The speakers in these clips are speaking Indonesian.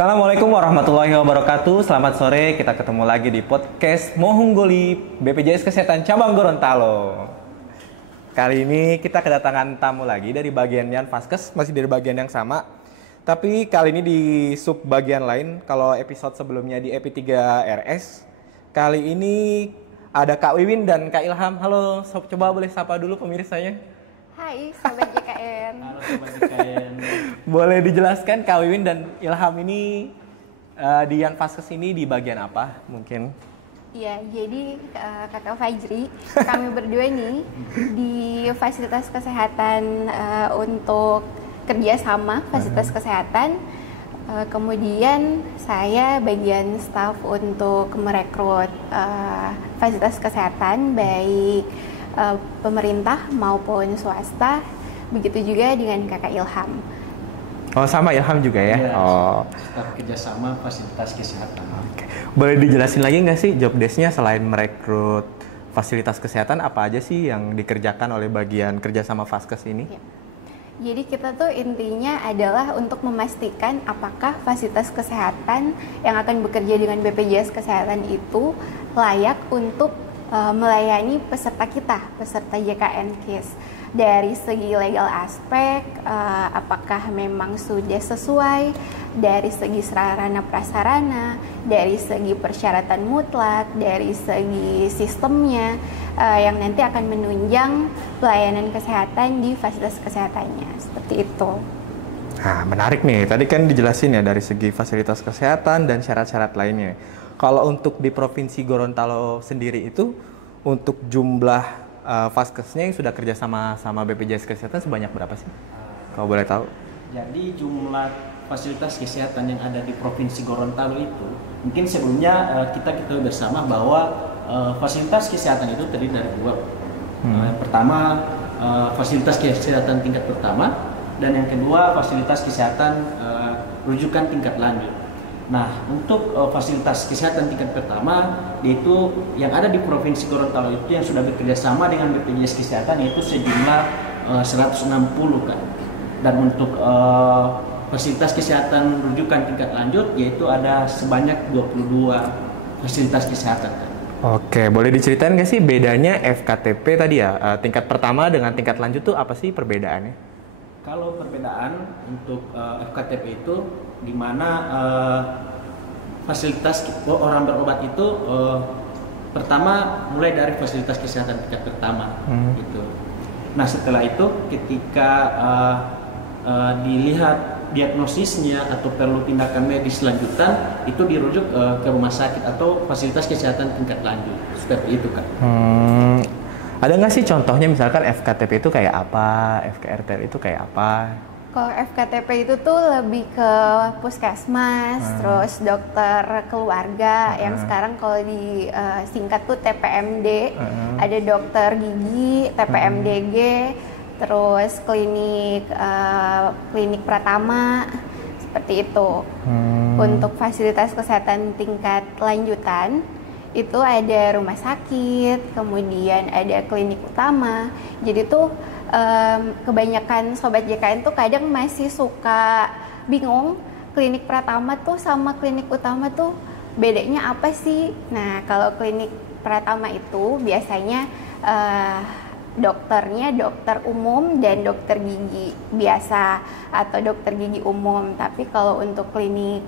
Assalamualaikum warahmatullahi wabarakatuh. Selamat sore, kita ketemu lagi di podcast Mohunggoli BPJS Kesehatan Cabang Gorontalo. Kali ini kita kedatangan tamu lagi dari bagian Yan Faskes, masih dari bagian yang sama. Tapi kali ini di sub bagian lain. Kalau episode sebelumnya di EP3RS, kali ini ada Kak Wiwin dan Kak Ilham. Halo, coba boleh sapa dulu pemirsanya. Hai Sobat JKN. Halo Sobat JKN. Boleh dijelaskan Kak Wiwin dan Ilham ini di Yan Faskes ini di bagian apa mungkin? Iya, jadi Kakak Fajri, kami berdua nih di fasilitas kesehatan untuk kerjasama fasilitas kesehatan. Kemudian saya bagian staf untuk merekrut fasilitas kesehatan baik pemerintah maupun swasta. Begitu juga dengan Kakak Ilham. Oh, sama Ilham juga ya? Ya, Oh. staf kerjasama fasilitas kesehatan. Boleh dijelasin lagi nggak sih job desk-nya selain merekrut fasilitas kesehatan, apa aja sih yang dikerjakan oleh bagian kerjasama Faskes ini? Ya. Jadi kita tuh intinya adalah untuk memastikan apakah fasilitas kesehatan yang akan bekerja dengan BPJS Kesehatan itu layak untuk melayani peserta kita, peserta JKN KIS. Dari segi legal aspek, apakah memang sudah sesuai, dari segi sarana prasarana, dari segi persyaratan mutlak, dari segi sistemnya, yang nanti akan menunjang pelayanan kesehatan di fasilitas kesehatannya, seperti itu. Nah, menarik nih. Tadi kan dijelasin ya dari segi fasilitas kesehatan dan syarat-syarat lainnya. Kalau untuk di Provinsi Gorontalo sendiri itu, untuk jumlah Faskesnya yang sudah kerja sama BPJS Kesehatan sebanyak berapa sih? Kalau boleh tahu. Jadi jumlah fasilitas kesehatan yang ada di Provinsi Gorontalo itu, mungkin sebelumnya kita ketahui bersama bahwa fasilitas kesehatan itu terdiri dari dua. Yang pertama fasilitas kesehatan tingkat pertama, dan yang kedua fasilitas kesehatan rujukan tingkat lanjut. Nah, untuk fasilitas kesehatan tingkat pertama, yaitu yang ada di Provinsi Gorontalo itu yang sudah bekerja sama dengan BPJS Kesehatan yaitu sejumlah 160 kan. Dan untuk fasilitas kesehatan rujukan tingkat lanjut yaitu ada sebanyak 22 fasilitas kesehatan kan. Oke, boleh diceritain nggak sih bedanya FKTP tadi ya, tingkat pertama dengan tingkat lanjut tuh apa sih perbedaannya? Kalau perbedaan untuk FKTP itu di mana fasilitas orang berobat itu pertama mulai dari fasilitas kesehatan tingkat pertama gitu. Nah, setelah itu ketika dilihat diagnosisnya atau perlu tindakan medis lanjutan itu dirujuk ke rumah sakit atau fasilitas kesehatan tingkat lanjut, seperti itu kan. Ada nggak sih contohnya misalkan FKTP itu kayak apa, FKRT itu kayak apa? Kalau FKTP itu tuh lebih ke puskesmas, terus dokter keluarga, yang sekarang kalau disingkat tuh TPMD, ada dokter gigi, TPMDG, terus klinik Pratama, seperti itu. Untuk fasilitas kesehatan tingkat lanjutan, itu ada rumah sakit, kemudian ada klinik utama. Jadi tuh kebanyakan Sobat JKN tuh kadang masih suka bingung klinik Pratama tuh sama klinik utama tuh bedanya apa sih? Nah, kalau klinik Pratama itu biasanya dokternya dokter umum dan dokter gigi biasa atau dokter gigi umum. Tapi kalau untuk klinik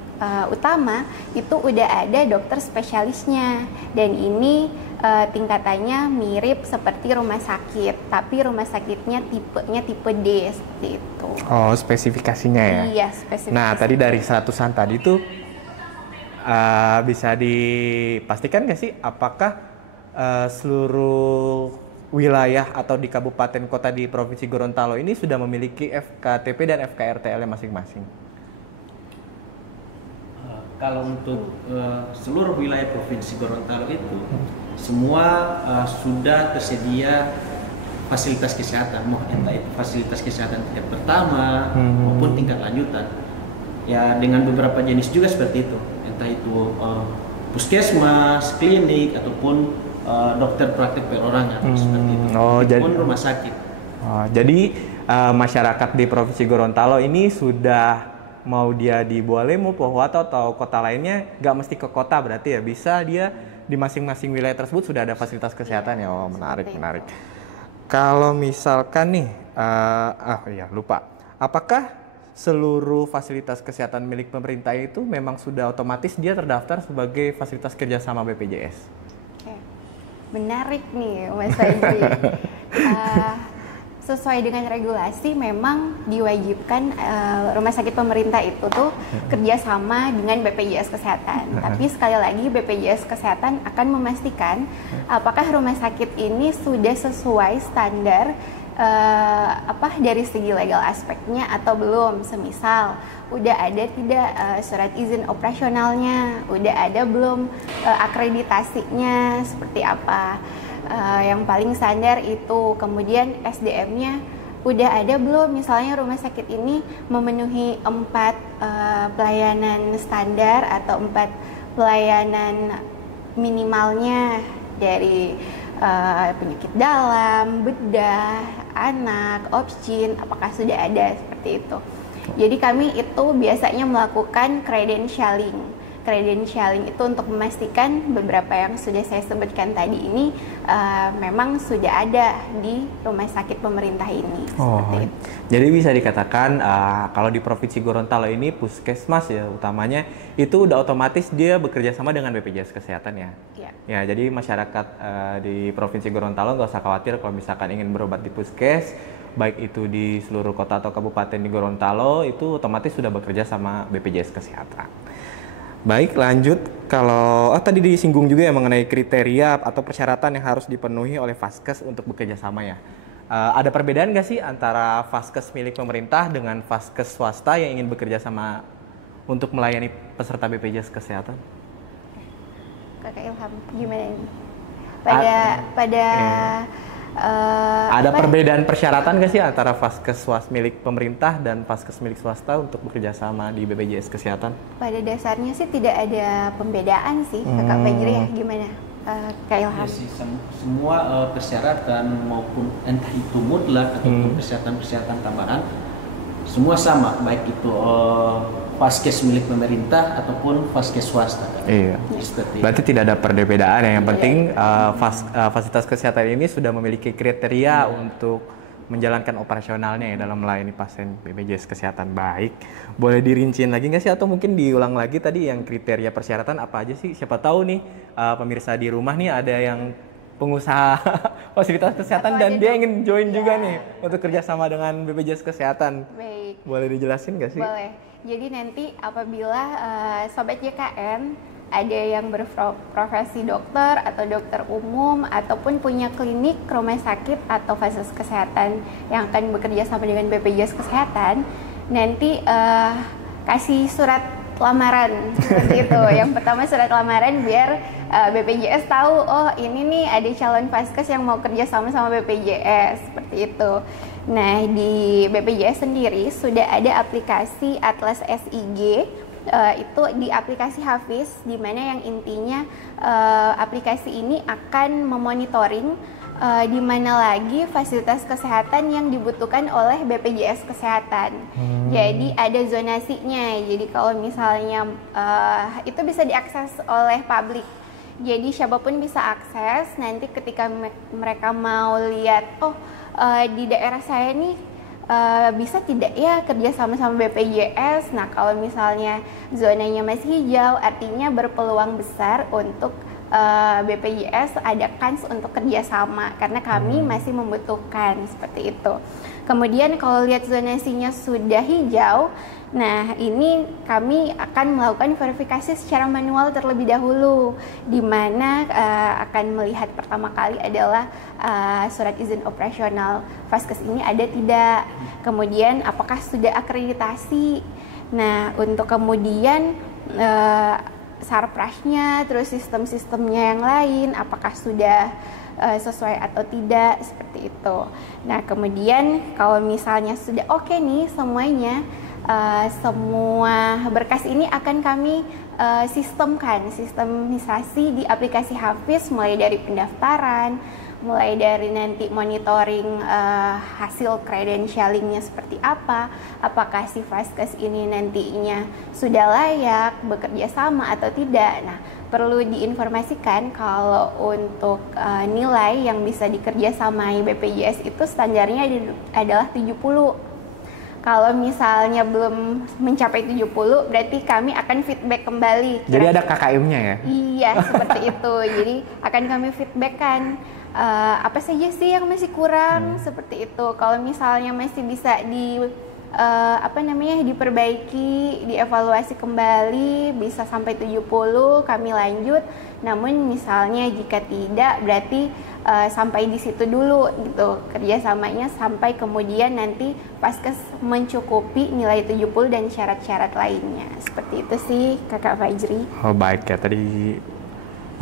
utama itu udah ada dokter spesialisnya, dan ini tingkatannya mirip seperti rumah sakit, tapi rumah sakitnya tipenya tipe D, seperti itu. Oh, spesifikasinya ya? Iya, spesifikasi. Nah, tadi dari 100-an tadi tuh bisa dipastikan nggak sih apakah seluruh wilayah atau di kabupaten kota di Provinsi Gorontalo ini sudah memiliki FKTP dan FKRTL masing-masing? Kalau untuk seluruh wilayah Provinsi Gorontalo itu semua sudah tersedia fasilitas kesehatan, entah itu fasilitas kesehatan tingkat pertama maupun tingkat lanjutan. Ya, dengan beberapa jenis juga seperti itu, entah itu puskesmas, klinik ataupun dokter praktik perorangan, seperti itu. Ataupun rumah sakit. Jadi masyarakat di Provinsi Gorontalo ini sudah mau dia di Bualemo, Pohuwato atau kota lainnya, nggak mesti ke kota berarti ya, bisa dia di masing-masing wilayah tersebut sudah ada fasilitas kesehatan ya. Oh, menarik, menarik. Kalau misalkan nih, lupa. Apakah seluruh fasilitas kesehatan milik pemerintah itu memang sudah otomatis dia terdaftar sebagai fasilitas kerjasama BPJS? Oke. Menarik nih, Mas Fajri. Sesuai dengan regulasi memang diwajibkan rumah sakit pemerintah itu tuh kerjasama dengan BPJS Kesehatan. Tapi sekali lagi BPJS Kesehatan akan memastikan apakah rumah sakit ini sudah sesuai standar dari segi legal aspeknya atau belum. Semisal udah ada tidak surat izin operasionalnya, udah ada belum akreditasinya seperti apa. Yang paling standar itu, kemudian SDM-nya udah ada belum, misalnya rumah sakit ini memenuhi 4 pelayanan standar atau 4 pelayanan minimalnya dari penyakit dalam, bedah, anak, obscin, apakah sudah ada seperti itu. Jadi kami itu biasanya melakukan credentialing. Credentialing itu untuk memastikan beberapa yang sudah saya sebutkan tadi ini memang sudah ada di rumah sakit pemerintah ini. Seperti itu. Jadi bisa dikatakan kalau di Provinsi Gorontalo ini puskesmas ya utamanya itu udah otomatis dia bekerja sama dengan BPJS Kesehatan ya. Ya. Ya, jadi masyarakat di Provinsi Gorontalo nggak usah khawatir kalau misalkan ingin berobat di puskes, baik itu di seluruh kota atau kabupaten di Gorontalo itu otomatis sudah bekerja sama BPJS Kesehatan. Baik, lanjut. Kalau tadi disinggung juga ya mengenai kriteria atau persyaratan yang harus dipenuhi oleh Vaskes untuk bekerja sama ya. Ada perbedaan nggak sih antara Vaskes milik pemerintah dengan Vaskes swasta yang ingin bekerja sama untuk melayani peserta BPJS Kesehatan? Kakak Ilham, gimana ini? Ada perbedaan persyaratan nggak sih antara Vaskes milik pemerintah dan Vaskes milik swasta untuk bekerja sama di BPJS Kesehatan? Pada dasarnya sih tidak ada pembedaan sih, Kakak Fajri ya, gimana? Kak Ilham? Ya sih, semua persyaratan maupun entah itu mutlak ataupun persyaratan tambahan semua sama, baik itu Vaskes milik pemerintah ataupun Vaskes swasta. Iya. Berarti tidak ada perbedaan ya. Yang penting fasilitas kesehatan ini sudah memiliki kriteria untuk menjalankan operasionalnya ya dalam melayani pasien BPJS Kesehatan. Baik. Boleh dirinciin lagi nggak sih atau mungkin diulang lagi tadi yang kriteria persyaratan apa aja sih? Siapa tahu nih pemirsa di rumah nih ada yang pengusaha fasilitas kesehatan dan dia ingin join juga nih untuk kerjasama dengan BPJS Kesehatan. Baik. Boleh dijelasin nggak sih? Boleh. Jadi nanti apabila Sobat JKN ada yang berprofesi dokter atau dokter umum ataupun punya klinik, rumah sakit atau fasilitas kesehatan yang akan bekerja sama dengan BPJS Kesehatan, nanti kasih surat lamaran seperti itu. Yang pertama surat lamaran biar BPJS tahu, oh ini nih ada calon Vaskes yang mau kerja sama BPJS seperti itu. Nah, di BPJS sendiri sudah ada aplikasi Atlas SIG, itu di aplikasi Hafiz, di mana yang intinya aplikasi ini akan memonitoring di mana lagi fasilitas kesehatan yang dibutuhkan oleh BPJS Kesehatan. Jadi ada zonasinya. Jadi kalau misalnya itu bisa diakses oleh publik. Jadi siapapun bisa akses. Nanti ketika mereka mau lihat, di daerah saya nih bisa tidak ya kerja sama BPJS. Nah, kalau misalnya zonanya masih hijau, artinya berpeluang besar untuk BPJS ada kans untuk kerjasama karena kami masih membutuhkan seperti itu. Kemudian kalau lihat zonasinya sudah hijau, nah ini kami akan melakukan verifikasi secara manual terlebih dahulu, di mana akan melihat pertama kali adalah surat izin operasional Vaskes ini ada tidak, kemudian apakah sudah akreditasi. Nah, untuk kemudian sarprasnya, terus sistem-sistemnya yang lain, apakah sudah sesuai atau tidak, seperti itu. Nah, kemudian kalau misalnya sudah oke nih semuanya, semua berkas ini akan kami sistemisasi di aplikasi Hafiz, mulai dari pendaftaran, mulai dari nanti monitoring hasil credentialingnya seperti apa, apakah si Vaskes ini nantinya sudah layak bekerja sama atau tidak. Nah, perlu diinformasikan kalau untuk nilai yang bisa dikerjasamai BPJS itu standarnya adalah 70. Kalau misalnya belum mencapai 70, berarti kami akan feedback kembali. Jadi ada KKM-nya ya? Iya, seperti itu. Jadi akan kami feedbackkan apa saja sih yang masih kurang, seperti itu. Kalau misalnya masih bisa diperbaiki, dievaluasi kembali, bisa sampai 70, kami lanjut. Namun misalnya jika tidak, berarti sampai di situ dulu gitu kerjasamanya, sampai kemudian nanti Vaskes mencukupi nilai 70 dan syarat-syarat lainnya. Seperti itu sih Kakak Fajri. Oh baik ya, tadi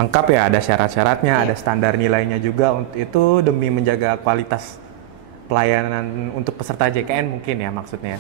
lengkap ya, ada syarat-syaratnya, ada standar nilainya juga, itu demi menjaga kualitas pelayanan untuk peserta JKN mungkin ya maksudnya.